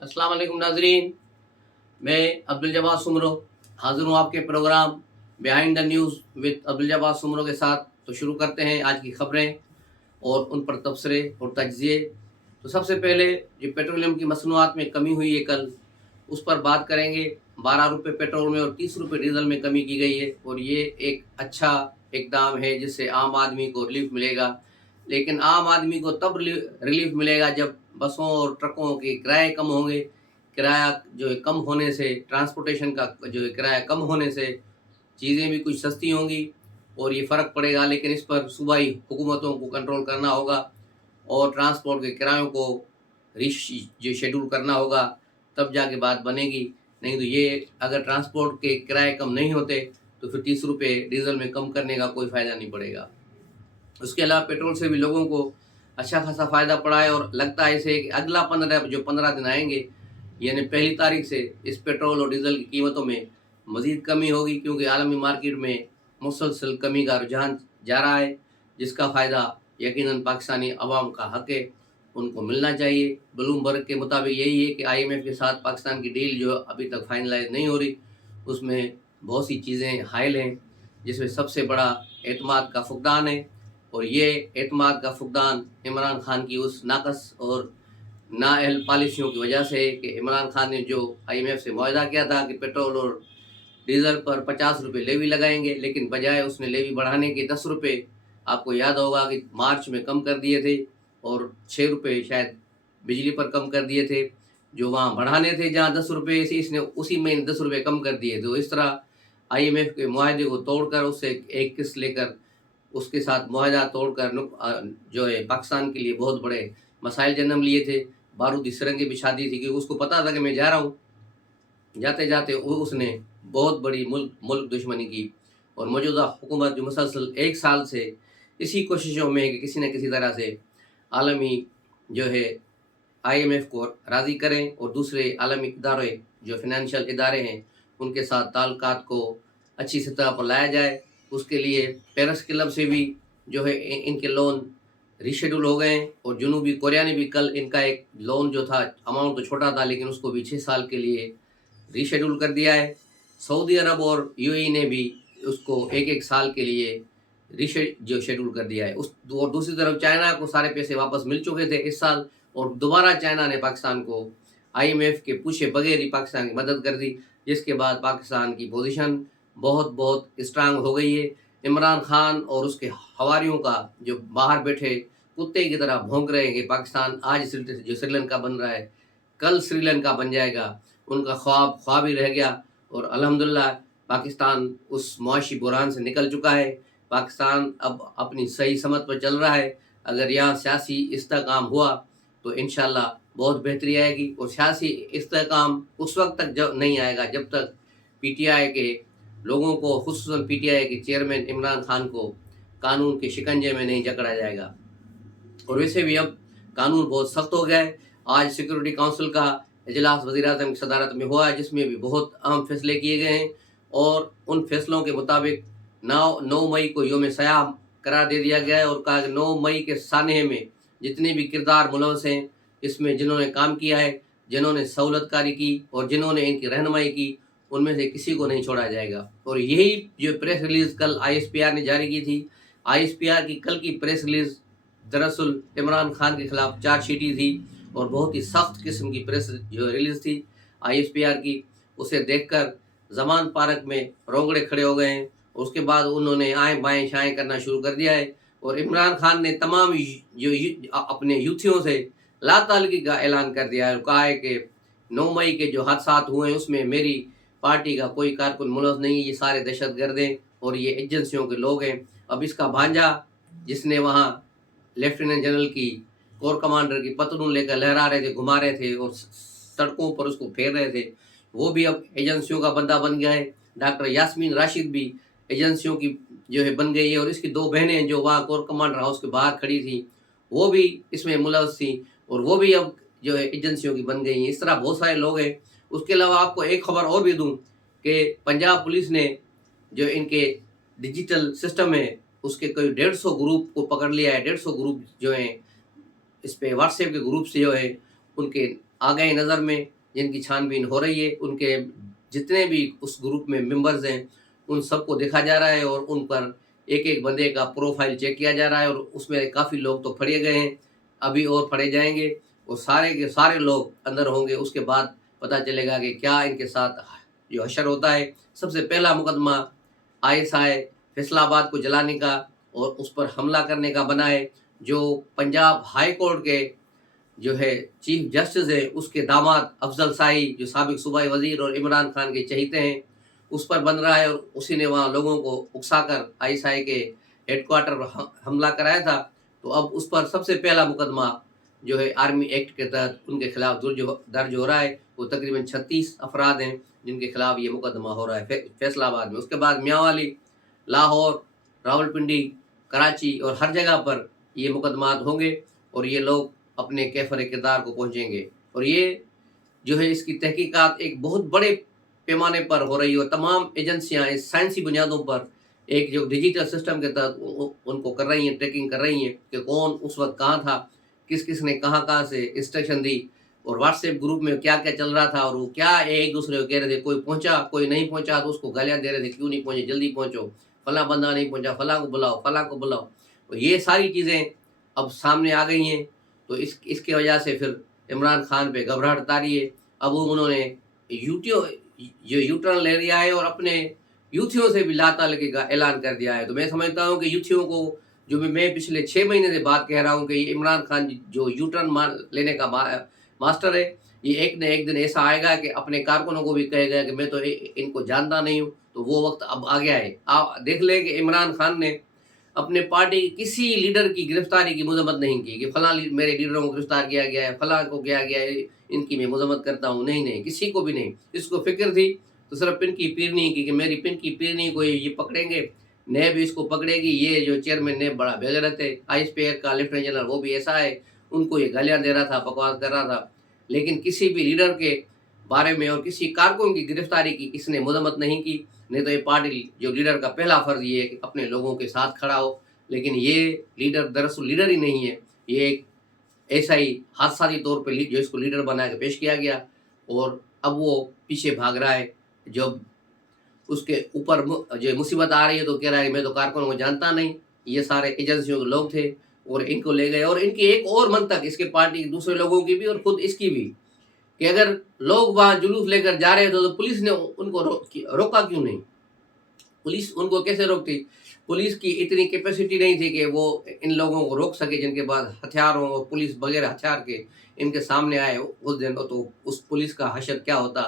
अस्सलाम वालेकुम नाजरीन, मैं अब्दुल जब्बार सुमरो हाजिर हूँ आपके programme behind the news with Abdul Jabbar Soomro के साथ। तो शुरू करते हैं आज की खबरें और उन पर तबसरे और तज्जिए। तो सबसे पहले जो पेट्रोलियम की मसनूआत में कमी हुई है कल, उस पर बात करेंगे। 12 रुपये पेट्रोल में और 30 रुपये डीजल में कमी की गई है और ये एक अच्छा इकदाम है जिससे आम आदमी को रिलीफ मिलेगा। लेकिन आम आदमी को तब रिलीफ मिलेगा जब बसों और ट्रकों के किराए कम होंगे। किराया जो है कम होने से, ट्रांसपोर्टेशन का जो है किराया कम होने से चीज़ें भी कुछ सस्ती होंगी और ये फ़र्क पड़ेगा। लेकिन इस पर सूबाई हुकूमतों को कंट्रोल करना होगा और ट्रांसपोर्ट के किरायों को जो शेड्यूल करना होगा, तब जाके बात बनेगी। नहीं तो ये अगर ट्रांसपोर्ट के किराए कम नहीं होते तो फिर 30 रुपये डीजल में कम करने का कोई फ़ायदा नहीं पड़ेगा। उसके अलावा पेट्रोल से भी लोगों को अच्छा खासा फ़ायदा पड़ा है और लगता है इसे कि अगला 15 दिन आएंगे, यानी 1 तारीख से इस पेट्रोल और डीजल की कीमतों में मज़ीद कमी होगी, क्योंकि आलमी मार्केट में मुसलसल कमी का रुझान जा रहा है, जिसका फ़ायदा यकीनन पाकिस्तानी अवाम का हक़ है, उनको मिलना चाहिए। ब्लूमबर्ग के मुताबिक यही है कि IMF के साथ पाकिस्तान की डील जो अभी तक फाइनलाइज नहीं हो रही, उसमें बहुत सी चीज़ें हाइल हैं, जिसमें सबसे बड़ा एतमाद का फुकदान है। और ये एतमाद का फुकदान इमरान खान की उस नाकस और नाअहल पॉलिसियों की वजह से है कि इमरान खान ने जो IMF से मुआहदा किया था कि पेट्रोल और डीजल पर 50 रुपये लेवी लगाएंगे, लेकिन बजाय उसने लेवी बढ़ाने के 10 रुपये, आपको याद होगा कि मार्च में कम कर दिए थे और 6 रुपये शायद बिजली पर कम कर दिए थे। जो वहाँ बढ़ाने थे जहाँ 10 रुपये से, इसने उसी महीने 10 रुपये कम कर दिए। तो इस तरह IMF के मुआहदे को तोड़कर उससे एक किस्त लेकर उसके साथ मुआहदा तोड़कर जो है पाकिस्तान के लिए बहुत बड़े मसाइल जन्म लिए थे। बारूदी सुरंगें बिछा दी थी क्योंकि उसको पता था कि मैं जा रहा हूँ। जाते जाते उसने बहुत बड़ी मुल्क दुश्मनी की और मौजूदा हुकूमत जो मुसलसल 1 साल से इसी कोशिशों में है कि किसी न किसी तरह से आलमी जो है IMF को राज़ी करें और दूसरे आलमी इदारे जो फिनंशियल इदारे हैं उनके साथ ताल्लुकात को अच्छी सतह पर लाया जाए। उसके लिए पेरिस क्लब से भी जो है इनके लोन रीशेड्यूल हो गए हैं और जनूबी कोरिया ने भी कल इनका एक लोन जो था, अमाउंट तो छोटा था लेकिन उसको भी 6 साल के लिए रीशेड्यूल कर दिया है। सऊदी अरब और UAE ने भी उसको 1-1 साल के लिए जो शेड्यूल कर दिया है। और दूसरी तरफ चाइना को सारे पैसे वापस मिल चुके थे इस साल और दोबारा चाइना ने पाकिस्तान को IMF के पूछे बगैर ही पाकिस्तान की मदद कर दी, जिसके बाद पाकिस्तान की पोजीशन बहुत बहुत स्ट्रांग हो गई है। इमरान खान और उसके हवारियों का जो बाहर बैठे कुत्ते की तरह भौंक रहे हैं कि पाकिस्तान आज जो श्रीलंका बन रहा है कल श्रीलंका बन जाएगा, उनका ख्वाब ही रह गया। और अल्हम्दुलिल्लाह पाकिस्तान उस मुआशी बुरान से निकल चुका है। पाकिस्तान अब अपनी सही समत पर चल रहा है। अगर यहाँ सियासी इस्तेहकाम हुआ तो इंशाल्लाह बहुत बेहतरी आएगी और सियासी इस्तेहकाम उस वक्त तक जब नहीं आएगा जब तक PTI के लोगों को, खुसूसन PTI के चेयरमैन इमरान खान को कानून के शिकंजे में नहीं जकड़ा जाएगा। और वैसे भी अब कानून बहुत सख्त हो गया है। आज सिक्योरिटी काउंसिल का इजलास वज़ीर-ए-आज़म की सदारत में हुआ है, जिसमें भी बहुत अहम फैसले किए गए हैं और उन फैसलों के मुताबिक 9 मई को यौम सयाम करार दे दिया गया है और कहा कि 9 मई के सानहे में जितने भी किरदार मुलव्वस हैं, इसमें जिन्होंने काम किया है, जिन्होंने सहूलतकारी की और जिन्होंने इनकी रहनुमाई की, उनमें से किसी को नहीं छोड़ा जाएगा। और यही जो प्रेस रिलीज़ कल ISPR ने जारी की थी, ISPR की कल की प्रेस रिलीज़ दरअसल इमरान खान के खिलाफ चार्जशीट थी और बहुत ही सख्त किस्म की प्रेस जो रिलीज़ थी ISPR की। उसे देखकर ज़मान पार्क में रोंगड़े खड़े हो गए हैं। उसके बाद उन्होंने आएँ बाएँ शाएँ करना शुरू कर दिया है और इमरान खान ने तमाम अपने यूथियों से ला ताल्लुकी का ऐलान कर दिया है और कहा है कि 9 मई के जो हादसात हुए हैं उसमें मेरी पार्टी का कोई कारकुन मुलव्वस नहीं है, ये सारे दहशतगर्द हैं और ये एजेंसियों के लोग हैं। अब इसका भांजा जिसने वहाँ लेफ्टिनेंट जनरल की कोर कमांडर की पतलून लेकर लहरा रहे थे, घुमा रहे थे और सड़कों पर उसको फेर रहे थे, वो भी अब एजेंसियों का बंदा बन गया है। डॉक्टर यास्मीन राशिद भी एजेंसियों की जो है बन गई है और इसकी 2 बहनें जो वहाँ कोर कमांडर हाउस के बाहर खड़ी थी, वो भी इसमें मुलव्वस थी और वो भी अब जो है एजेंसियों की बन गई हैं। इस तरह बहुत सारे लोग हैं। उसके अलावा आपको एक खबर और भी दूँ कि पंजाब पुलिस ने जो इनके डिजिटल सिस्टम है उसके करीब 150 ग्रुप को पकड़ लिया है। 150 ग्रुप जो हैं इस पे व्हाट्सएप के ग्रुप से जो है उनके आ गए नज़र में, जिनकी छानबीन हो रही है। उनके जितने भी उस ग्रुप में मेंबर्स हैं उन सबको देखा जा रहा है और उन पर एक एक बंदे का प्रोफाइल चेक किया जा रहा है और उसमें काफ़ी लोग तो फड़े गए हैं, अभी और फड़े जाएंगे और सारे के सारे लोग अंदर होंगे। उसके बाद पता चलेगा कि क्या इनके साथ जो हशर होता है। सबसे पहला मुकदमा ISI फैसलाबाद को जलाने का और उस पर हमला करने का बना है, जो पंजाब हाई कोर्ट के जो है चीफ जस्टिस है उसके दामाद अफजल शाही, जो साबिक सूबाई वजीर और इमरान खान के चहीते हैं, उस पर बन रहा है और उसी ने वहाँ लोगों को उकसाकर ISI के हेडक्वार्टर पर हमला कराया था। तो अब उस पर सबसे पहला मुकदमा जो है आर्मी एक्ट के तहत उनके खिलाफ दर्ज हो रहा है। वो तकरीबन 36 अफराद हैं जिनके खिलाफ ये मुकदमा हो रहा है फैसलाबाद में। उसके बाद मियांवाली, लाहौर, रावलपिंडी, कराची और हर जगह पर ये मुकदमात होंगे और ये लोग अपने कैफर किरदार को पहुँचेंगे। और ये जो है इसकी तहकीकात एक बहुत बड़े पैमाने पर हो रही है। तमाम एजेंसियां इस साइंसी बुनियादों पर एक जो डिजिटल सिस्टम के तहत उनको कर रही हैं, ट्रैकिंग कर रही हैं कि कौन उस वक्त कहाँ था, किस किस ने कहाँ से इंस्ट्रक्शन दी और व्हाट्सएप ग्रुप में क्या क्या चल रहा था और वो क्या एक दूसरे को कह रहे थे। कोई पहुंचा, कोई नहीं पहुंचा तो उसको गालियाँ दे रहे थे, क्यों नहीं पहुंचे, जल्दी पहुंचो, फला बंदा नहीं पहुंचा, फला को बुलाओ, फला को बुलाओ। तो ये सारी चीज़ें अब सामने आ गई हैं। तो इसके वजह से फिर इमरान खान पे घबराहट तारी है। अब उन्होंने यूटर्न ले लिया है और अपने यूथियों से भी लाता लगे का ऐलान कर दिया है। तो मैं समझता हूँ कि यूथियों को, जो मैं पिछले 6 महीने से बात कह रहा हूँ कि इमरान खान जो यूटर्न लेने का मास्टर है, ये एक न एक दिन ऐसा आएगा कि अपने कारकुनों को भी कहेगा कि मैं तो इनको जानता नहीं हूँ। तो वो वक्त अब आ गया है। आप देख लें कि इमरान खान ने अपने पार्टी किसी लीडर की गिरफ्तारी की मजम्मत नहीं की कि फलां मेरे लीडरों को गिरफ्तार किया गया है, फलां को किया गया है, इनकी मैं मजम्मत करता हूँ। नहीं, किसी को भी नहीं। इसको फिक्र थी तो सिर्फ पिन की पीरनी की कि मेरी पिन की पीरनी को ये पकड़ेंगे, नेब इसको पकड़ेगी। ये जो चेयरमैन नेब बड़ा बेगरत है, ISPR का लेफ्टिनेंट जनरल वो भी ऐसा है, उनको ये गालियाँ दे रहा था, बकवास कर रहा था। लेकिन किसी भी लीडर के बारे में और किसी कारकुन की गिरफ्तारी की किसने मजम्मत नहीं की। नहीं तो ये पार्टी जो लीडर का पहला फर्ज ये है कि अपने लोगों के साथ खड़ा हो। लेकिन ये लीडर दरअसल लीडर ही नहीं है, ये एक ऐसा ही हादसाती तौर पे जो इसको लीडर बना के पेश किया गया और अब वो पीछे भाग रहा है। जब उसके ऊपर जो मुसीबत आ रही है तो कह रहा है मैं तो कारकुनों को जानता नहीं, ये सारे एजेंसियों के लोग थे और इनको ले गए। और इनकी एक और मंतक, इसके पार्टी के दूसरे लोगों की भी और खुद इसकी भी, कि अगर लोग वहाँ जुलूस लेकर जा रहे थे तो पुलिस ने उनको रोका क्यों नहीं? पुलिस उनको कैसे रोकती? पुलिस की इतनी कैपेसिटी नहीं थी कि वो इन लोगों को रोक सके जिनके पास हथियार हों और पुलिस बगैर हथियार के इनके सामने आए उस दिन। तो उस पुलिस का हशर क्या होता?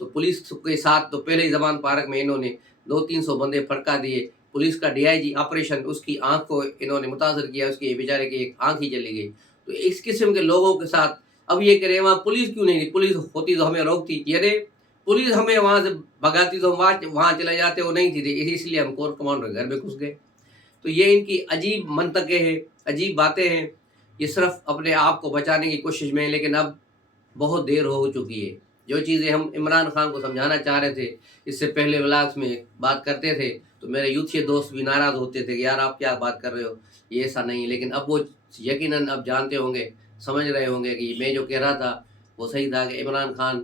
तो पुलिस के साथ तो पहले ही जमान पार्क में इन्होंने 200-300 बंदे फड़का दिए। पुलिस का DIG ऑपरेशन, उसकी आंख को इन्होंने मुतासर किया, उसकी बेचारे की एक आंख ही चली गई। तो इस किस्म के लोगों के साथ अब ये कह रहे हैं वहाँ पुलिस क्यों नहीं थी? पुलिस होती तो हमें रोकती। अरे पुलिस हमें वहाँ से भगाती तो वहाँ चले जाते, वो नहीं थी, इसलिए हम कोर कमांडर घर में घुस गए। तो ये इनकी अजीब मंतकें हैं, अजीब बातें हैं। ये सिर्फ अपने आप को बचाने की कोशिश में है, लेकिन अब बहुत देर हो चुकी है। जो चीज़ें हम इमरान खान को समझाना चाह रहे थे, इससे पहले व्लॉग्स में बात करते थे तो मेरे यूथी दोस्त भी नाराज़ होते थे कि यार आप क्या बात कर रहे हो, ये ऐसा नहीं है। लेकिन अब वो यकीनन अब जानते होंगे, समझ रहे होंगे कि मैं जो कह रहा था वो सही था कि इमरान खान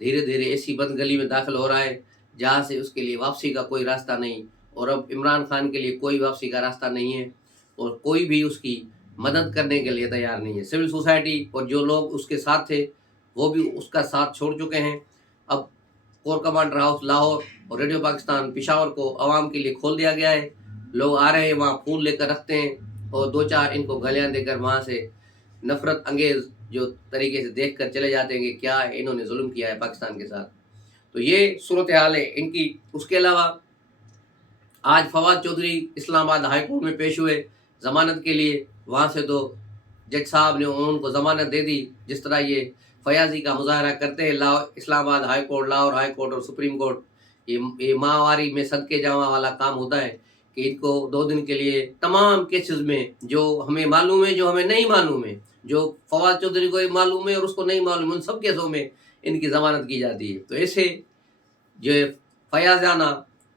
धीरे धीरे ऐसी बंद गली में दाखिल हो रहा है जहाँ से उसके लिए वापसी का कोई रास्ता नहीं। और अब इमरान खान के लिए कोई वापसी का रास्ता नहीं है और कोई भी उसकी मदद करने के लिए तैयार नहीं है। सिविल सोसाइटी और जो लोग उसके साथ थे वो भी उसका साथ छोड़ चुके हैं। अब कोर कमांडर हाउस लाहौर और रेडियो पाकिस्तान पेशावर को आवाम के लिए खोल दिया गया है। लोग आ रहे हैं, वहाँ फूल लेकर रखते हैं और 2-4 इनको गालियाँ देकर वहाँ से नफरत अंगेज जो तरीके से देख कर चले जाते हैं कि क्या इन्होंने जुल्म किया है पाकिस्तान के साथ। तो ये सूरत हाल है इनकी। उसके अलावा आज फवाद चौधरी इस्लामाबाद हाई कोर्ट में पेश हुए ज़मानत के लिए। वहाँ से तो जज साहब ने उनको ज़मानत दे दी। जिस तरह ये फयाजी का मुजाहरा करते हैं Islamabad high court, Lahore high court और सुप्रीम कोर्ट, ये माहवारी में सदके जावा वाला काम होता है कि इनको 2 दिन के लिए तमाम केसेस में जो हमें मालूम है, जो हमें नहीं मालूम है, जो फवाद चौधरी को मालूम है और उसको नहीं मालूम, उन सब केसों में इनकी ज़मानत की जाती है। तो ऐसे जो फयाजाना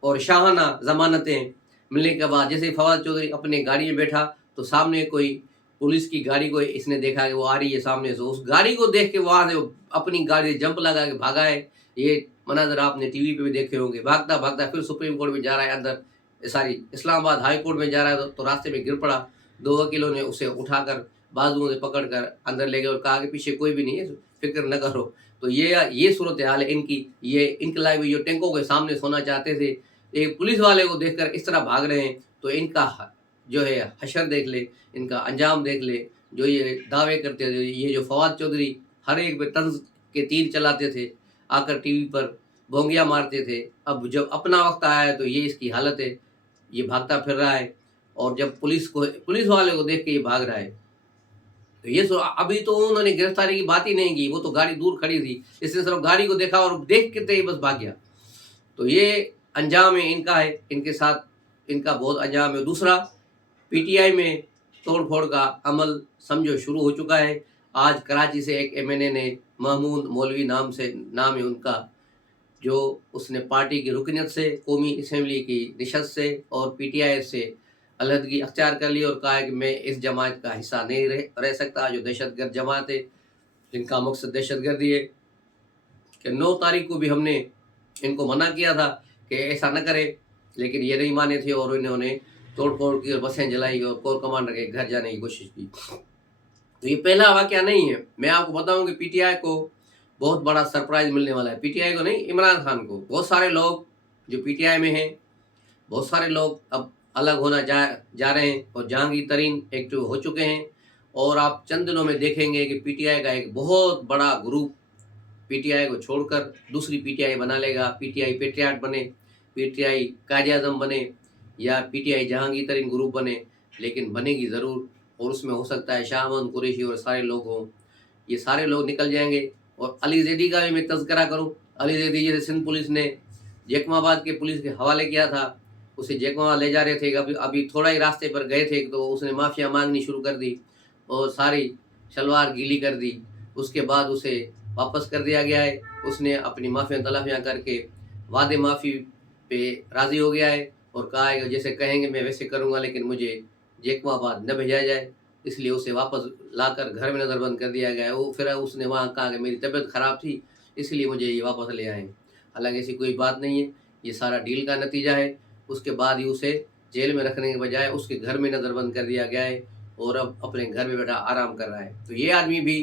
और शाहाना ज़मानतें मिलने के बाद, जैसे फवाद चौधरी अपने गाड़ी में बैठा तो सामने कोई पुलिस की गाड़ी को इसने देखा कि वो आ रही है सामने से, उस गाड़ी को देख के वहां से अपनी गाड़ी से जंप लगा के भागा है। ये मनाजर आपने टीवी पे भी देखे होंगे। भागता भागता फिर सुप्रीम कोर्ट में जा रहा है, अंदर सारी इस्लामाबाद हाई कोर्ट में जा रहा है, तो रास्ते में गिर पड़ा। 2 वकीलों ने उसे उठाकर बाजुओं से पकड़कर अंदर ले गए और कहा कि पीछे कोई भी नहीं है, फिक्र न करो। तो ये सूरत हाल है इनकी। ये इनकलाबी जो टैंकों के सामने सोना चाहते थे, एक पुलिस वाले को देखकर इस तरह भाग रहे हैं, तो इनका जो है हशर देख ले, इनका अंजाम देख ले। जो ये दावे करते थे, ये जो फवाद चौधरी हर एक पे तंज के तीर चलाते थे, आकर टीवी पर भोंगिया मारते थे, अब जब अपना वक्त आया है तो ये इसकी हालत है। ये भागता फिर रहा है, और जब पुलिस वाले को देख के ये भाग रहा है, तो ये अभी तो उन्होंने गिरफ्तारी की बात ही नहीं की, वो तो गाड़ी दूर खड़ी थी, इसने सिर्फ गाड़ी को देखा और देख के ही बस भाग गया। तो ये अंजाम है इनका, है इनके साथ इनका बहुत अंजाम है। दूसरा, पीटीआई में तोड़ फोड़ का अमल समझो शुरू हो चुका है। आज कराची से एक एमएनए ने, महमूद मौलवी नाम है उनका, जो उसने पार्टी की रुकनियत से, कौमी असम्बली की नशस्त से और पीटीआई से अलहदगी अख्तियार कर ली और कहा है कि मैं इस जमात का हिस्सा नहीं रह सकता, जो दहशतगर्द जमात है, जिनका मकसद दहशतगर्दी है। कि 9 तारीख को भी हमने इनको मना किया था कि ऐसा न करे, लेकिन ये नहीं माने थे और इन्होंने तोड़ फोड़ की और बसें जलाई और कोर कमांडर के घर जाने की कोशिश की। तो ये पहला वाकया नहीं है। मैं आपको बताऊं कि पीटीआई को बहुत बड़ा सरप्राइज मिलने वाला है। पीटीआई को नहीं, इमरान खान को। बहुत सारे लोग जो पीटीआई में हैं, बहुत सारे लोग अब अलग होना जा रहे हैं और जहांगीर तरीन एक्टिव हो चुके हैं। और आप चंद दिनों में देखेंगे कि पीटीआई का एक बहुत बड़ा ग्रुप पीटीआई को छोड़कर दूसरी पीटीआई बना लेगा। पीटीआई पेट्रियाट बने, पीटीआई कायद-ए-आज़म बने, या पीटीआई जहांगीर तरीन ग्रुप बने, लेकिन बनेगी ज़रूर। और उसमें हो सकता है शाह अहमद कुरैशी और सारे लोग हों। ये सारे लोग निकल जाएंगे। और अली जैदी का भी मैं तज़किरा करूं, अली जैदी जैसे सिंध पुलिस ने जैकमाबाद के पुलिस के हवाले किया था, उसे जैकमाबाद ले जा रहे थे, अभी थोड़ा ही रास्ते पर गए थे तो उसने माफिया मांगनी शुरू कर दी और सारी शलवार गीली कर दी। उसके बाद उसे वापस कर दिया गया है। उसने अपनी माफिया तलाफियाँ करके वादे माफ़ी पे राज़ी हो गया है और कहा है कि जैसे कहेंगे मैं वैसे करूँगा, लेकिन मुझे जैकमाबाद न भेजा जाए, इसलिए उसे वापस लाकर घर में नज़रबंद कर दिया गया है। वो फिर उसने वहाँ कहा कि मेरी तबीयत ख़राब थी, इसलिए मुझे ये वापस ले आए। हालांकि ऐसी कोई बात नहीं है, ये सारा डील का नतीजा है। उसके बाद ही उसे जेल में रखने के बजाय उसके घर में नज़रबंद कर दिया गया है और अब अपने घर में बैठा आराम कर रहा है। तो ये आदमी भी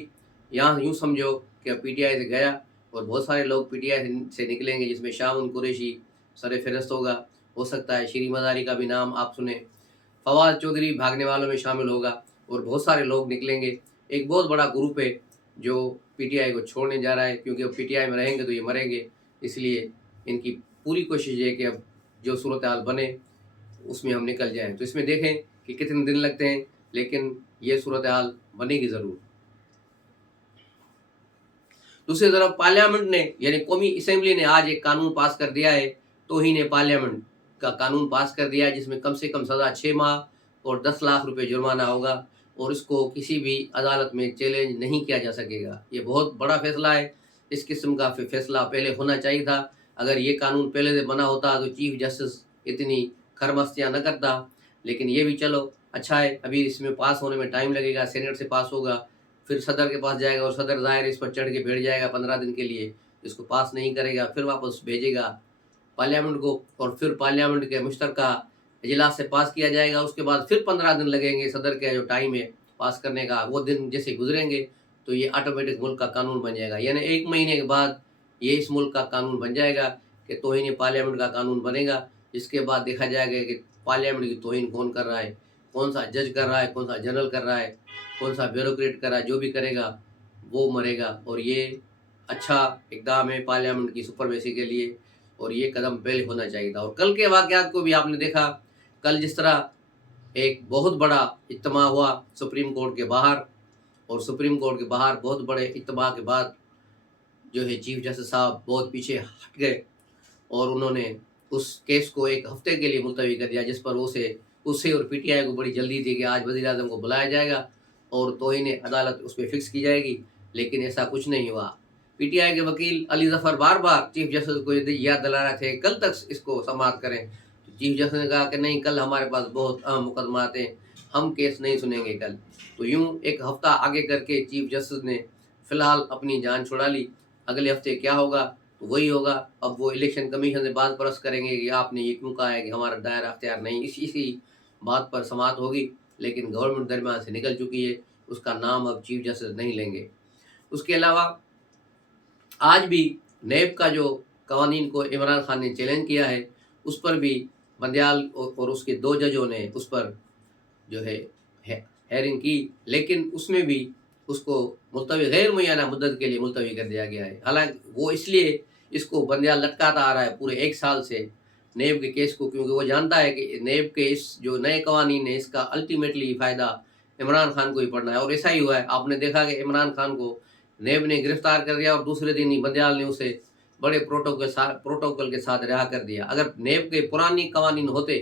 यहाँ यूँ समझो कि पीटीआई से गया और बहुत सारे लोग पीटीआई से निकलेंगे, जिसमें शाह अहमद कुरैशी सर फहरस्त होगा। हो सकता है शीरी मज़ारी का भी नाम आप सुने, फवाद चौधरी भागने वालों में शामिल होगा और बहुत सारे लोग निकलेंगे। एक बहुत बड़ा ग्रुप है जो पीटीआई को छोड़ने जा रहा है, क्योंकि अब पीटीआई में रहेंगे तो ये मरेंगे। इसलिए इनकी पूरी कोशिश है कि अब जो सूरत हाल बने उसमें हम निकल जाएं। तो इसमें देखें कि कितने दिन लगते हैं, लेकिन ये सूरत हाल बनेगी ज़रूर। दूसरी तरफ पार्लियामेंट ने, यानी कौमी असम्बली ने आज एक कानून पास कर दिया है, तौहीन पार्लियामेंट का कानून पास कर दिया है, जिसमें कम से कम सज़ा 6 माह और 10 लाख रुपए जुर्माना होगा और इसको किसी भी अदालत में चैलेंज नहीं किया जा सकेगा। ये बहुत बड़ा फैसला है। इस किस्म का फैसला पहले होना चाहिए था। अगर ये कानून पहले से बना होता तो चीफ जस्टिस इतनी खरमस्तियाँ न करता, लेकिन ये भी चलो अच्छा है। अभी इसमें पास होने में टाइम लगेगा, सेनेट से पास होगा, फिर सदर के पास जाएगा और सदर ज़ाहिर इस पर चढ़ के बैठ जाएगा 15 दिन के लिए, इसको पास नहीं करेगा, फिर वापस भेजेगा पार्लियामेंट को और फिर पार्लियामेंट के मुश्तरका इजलास से पास किया जाएगा। उसके बाद फिर 15 दिन लगेंगे, सदर का जो टाइम है पास करने का, वो दिन जैसे गुजरेंगे तो ये ऑटोमेटिक मुल्क का कानून बन जाएगा। यानी 1 महीने के बाद ये इस मुल्क का कानून बन जाएगा कि तौहीन पार्लियामेंट का कानून बनेगा। जिसके बाद देखा जाएगा कि पार्लियामेंट की तौहीन कौन कर रहा है, कौन सा जज कर रहा है, कौन सा जनरल कर रहा है, कौन सा ब्यूरोक्रेट कर रहा है। जो भी करेगा वो मरेगा। और ये अच्छा इक़दाम है पार्लियामेंट की सुपरमेसी के लिए और ये कदम पहले होना चाहिए था। और कल के वाक़यात को भी आपने देखा, कल जिस तरह एक बहुत बड़ा इज्तिमा हुआ सुप्रीम कोर्ट के बाहर, और सुप्रीम कोर्ट के बाहर बहुत बड़े इज्तिमा के बाद जो है चीफ जस्टिस साहब बहुत पीछे हट गए और उन्होंने उस केस को 1 हफ्ते के लिए मुलतवी कर दिया, जिस पर उसे और पीटीआई को बड़ी जल्दी थी कि आज वज़ीर-ए-आज़म को बुलाया जाएगा और तौहीन अदालत उस पर फिक्स की जाएगी। लेकिन ऐसा कुछ नहीं हुआ। पीटीआई के वकील अली ज़फ़र बार बार चीफ जस्टिस को याद दिला रहे थे कल तक इसको समाअत करें। तो चीफ जस्टिस ने कहा कि नहीं, कल हमारे पास बहुत अहम मुकदमात हैं, ہم کیس نہیں سنیں گے کل. تو یوں ایک ہفتہ آگے کر کے چیف جسٹس نے فی الحال اپنی جان چھڑا لی. اگلے ہفتے کیا ہوگا تو وہی ہوگا. اب وہ الیکشن کمیشن سے بات پرس کریں گے کہ آپ نے یہ کیوں کہا ہے کہ ہمارا دائرہ اختیار نہیں. اسی بات پر سماعت ہوگی، لیکن گورنمنٹ درمیان سے نکل چکی ہے. اس کا نام اب چیف جسٹس نہیں لیں گے. اس کے علاوہ آج بھی نیب کا جو قوانین کو عمران خان نے چیلنج کیا ہے، اس پر بھی بندیال اور اس کے 2 ججوں نے اس پر جو ہے ہیئرنگ کی، لیکن اس میں بھی اس کو ملتوی غیر معینہ مدت کے لیے ملتوی کر دیا گیا ہے. حالانکہ وہ اس لیے اس کو بندیال لٹکاتا آ رہا ہے پورے 1 سال سے نیب کے کیس کو، کیونکہ وہ جانتا ہے کہ نیب کے اس جو نئے قوانین ہیں اس کا الٹیمیٹلی فائدہ عمران خان کو ہی پڑنا ہے. اور ایسا ہی ہوا ہے. آپ نے دیکھا کہ عمران خان کو نیب نے گرفتار کر دیا اور دوسرے دن ہی بندیال نے اسے بڑے پروٹوکول کے ساتھ رہا کر دیا. اگر نیب کے پرانی قوانین ہوتے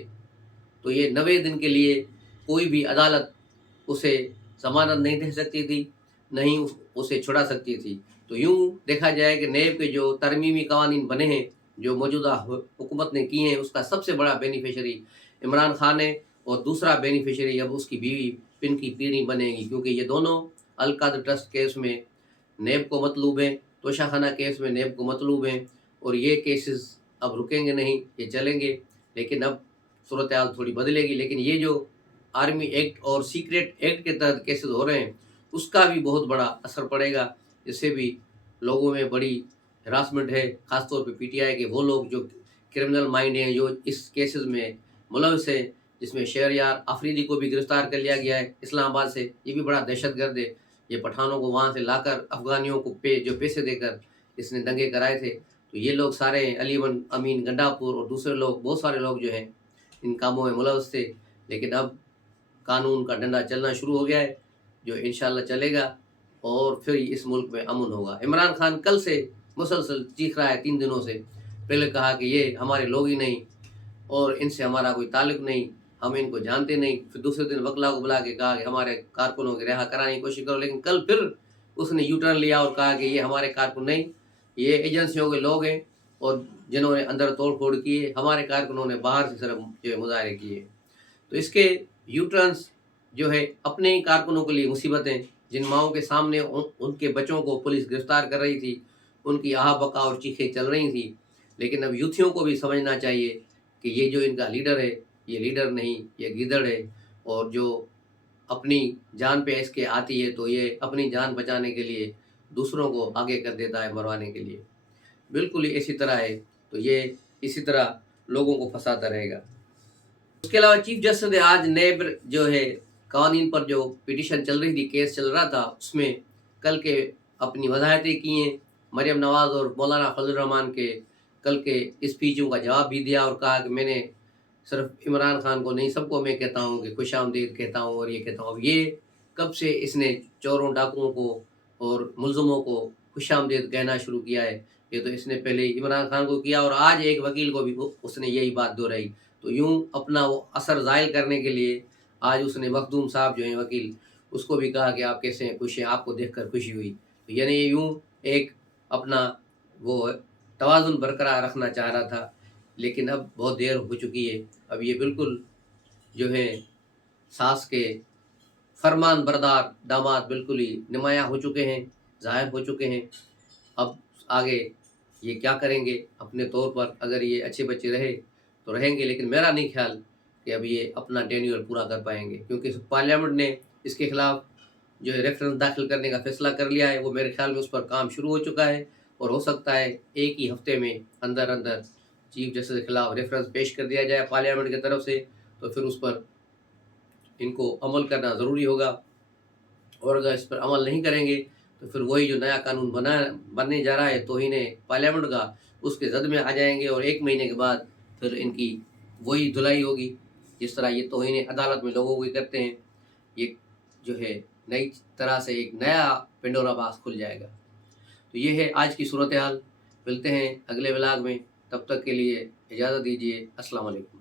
تو یہ 90 دن کے لیے کوئی بھی عدالت اسے ضمانت نہیں دے سکتی تھی، نہیں اسے چھڑا سکتی تھی. تو یوں دیکھا جائے کہ نیب کے جو ترمیمی قوانین بنے ہیں جو موجودہ حکومت نے کی ہیں، اس کا سب سے بڑا بینیفیشری عمران خان ہے، اور دوسرا بینیفیشری اب اس کی بیوی پنکی پیری بنے گی، کیونکہ یہ دونوں القادر ٹرسٹ کیس میں نیب کو مطلوب ہیں، توشہ خانہ کیس میں نیب کو مطلوب ہیں، اور یہ کیسز اب رکیں گے نہیں، یہ چلیں گے. لیکن اب صورتحال تھوڑی بدلے گی. لیکن یہ جو آرمی ایکٹ اور سیکریٹ ایکٹ کے تحت کیسز ہو رہے ہیں، اس کا بھی بہت بڑا اثر پڑے گا. اس سے بھی لوگوں میں بڑی ہراسمنٹ ہے، خاص طور پہ پی ٹی آئی کے وہ لوگ جو کرمنل مائنڈ ہیں، جو اس کیسز میں ملوث ہیں، جس میں شہریار آفریدی کو بھی گرفتار کر لیا گیا ہے اسلام آباد سے. یہ بھی بڑا دہشت گرد ہے. یہ پٹھانوں کو وہاں سے لا کر افغانیوں کو جو پیسے دے کر اس نے دنگے کرائے تھے. تو یہ لوگ سارے علی امین گنڈاپور اور دوسرے لوگ، بہت سارے لوگ جو ہیں ان کاموں میں ملوث تھے. لیکن اب قانون کا ڈنڈا چلنا شروع ہو گیا ہے، جو انشاءاللہ چلے گا، اور پھر اس ملک میں امن ہوگا. عمران خان کل سے مسلسل چیخ رہا ہے 3 دنوں سے. پہلے کہا کہ یہ ہمارے لوگ ہی نہیں اور ان سے ہمارا کوئی تعلق نہیں، ہم ان کو جانتے نہیں. پھر دوسرے دن وکلا کو بلا کے کہا کہ ہمارے کارکنوں کے رہا کرانے کی کوشش کرو. لیکن کل پھر اس نے یو ٹرن لیا اور کہا کہ یہ ہمارے کارکن نہیں، یہ ایجنسیوں کے لوگ ہیں، اور جنہوں نے اندر توڑ پھوڑ کی ہے، ہمارے کارکنوں نے باہر سے صرف جو مظاہرے کیے. تو اس کے یو ٹرنس جو ہے اپنے ہی کارکنوں کے لیے مصیبتیں. جن ماؤں کے سامنے ان کے بچوں کو پولیس گرفتار کر رہی تھی، ان کی آہا بکا اور چیخیں چل رہی تھیں. لیکن اب یوتھیوں کو بھی سمجھنا چاہیے کہ یہ جو ان کا لیڈر ہے، یہ لیڈر نہیں، یہ گیدڑ ہے. اور جو اپنی جان پہ اس کے آتی ہے تو یہ اپنی جان بچانے کے لیے دوسروں کو آگے کر دیتا ہے مروانے کے لیے. بالکل ہی اسی طرح ہے. تو یہ اسی طرح لوگوں کو پھنساتا رہے گا. اس کے علاوہ چیف جسٹس نے آج نیب جو ہے قوانین پر جو پٹیشن چل رہی تھی، کیس چل رہا تھا، اس میں کل کے اپنی وضاحتیں کی ہیں. مریم نواز اور مولانا فضل الرحمان کے کل کے اسپیچوں کا جواب بھی دیا، اور کہا کہ میں نے صرف عمران خان کو نہیں، سب کو میں کہتا ہوں کہ خوش آمدید کہتا ہوں، اور یہ کہتا ہوں. یہ کب سے اس نے چوروں ڈاکوؤں کو اور ملزموں کو خوش آمدید کہنا شروع کیا ہے؟ یہ تو اس نے پہلے عمران خان کو کیا، اور آج ایک وکیل کو بھی اس نے یہی بات دہرائی. تو یوں اپنا وہ اثر زائل کرنے کے لیے آج اس نے مخدوم صاحب جو ہیں وکیل، اس کو بھی کہا کہ آپ کیسے ہیں، خوش ہیں، آپ کو دیکھ کر خوشی ہوئی. یعنی یوں ایک اپنا وہ توازن برقرار رکھنا چاہ رہا تھا. لیکن اب بہت دیر ہو چکی ہے. اب یہ بالکل جو ہے ساس کے فرمان بردار داماد بالکل ہی نمایاں ہو چکے ہیں، ظاہر ہو چکے ہیں. اب آگے یہ کیا کریں گے اپنے طور پر؟ اگر یہ اچھے بچے رہے تو رہیں گے، لیکن میرا نہیں خیال کہ اب یہ اپنا ٹینیور پورا کر پائیں گے، کیونکہ پارلیمنٹ نے اس کے خلاف جو ہے ریفرنس داخل کرنے کا فیصلہ کر لیا ہے. وہ میرے خیال میں اس پر کام شروع ہو چکا ہے، اور ہو سکتا ہے ایک ہی ہفتے میں اندر چیف جسٹس کے خلاف ریفرنس پیش کر دیا جائے پارلیمنٹ کی طرف سے. تو پھر اس پر ان کو عمل کرنا ضروری ہوگا، اور اگر اس پر عمل نہیں کریں گے تو پھر وہی جو نیا قانون بننے جا رہا ہے توہین پارلیمنٹ کا، اس کے زد میں آ جائیں گے، اور 1 مہینے کے بعد پھر ان کی وہی دھلائی ہوگی جس طرح یہ توہین عدالت میں لوگوں کو کرتے ہیں. یہ جو ہے نئی طرح سے ایک نیا پنڈورا باکس کھل جائے گا. تو یہ ہے آج کی صورتحال. ملتے ہیں اگلے ولاگ میں، تب تک کے لیے اجازت دیجیے. السلام علیکم.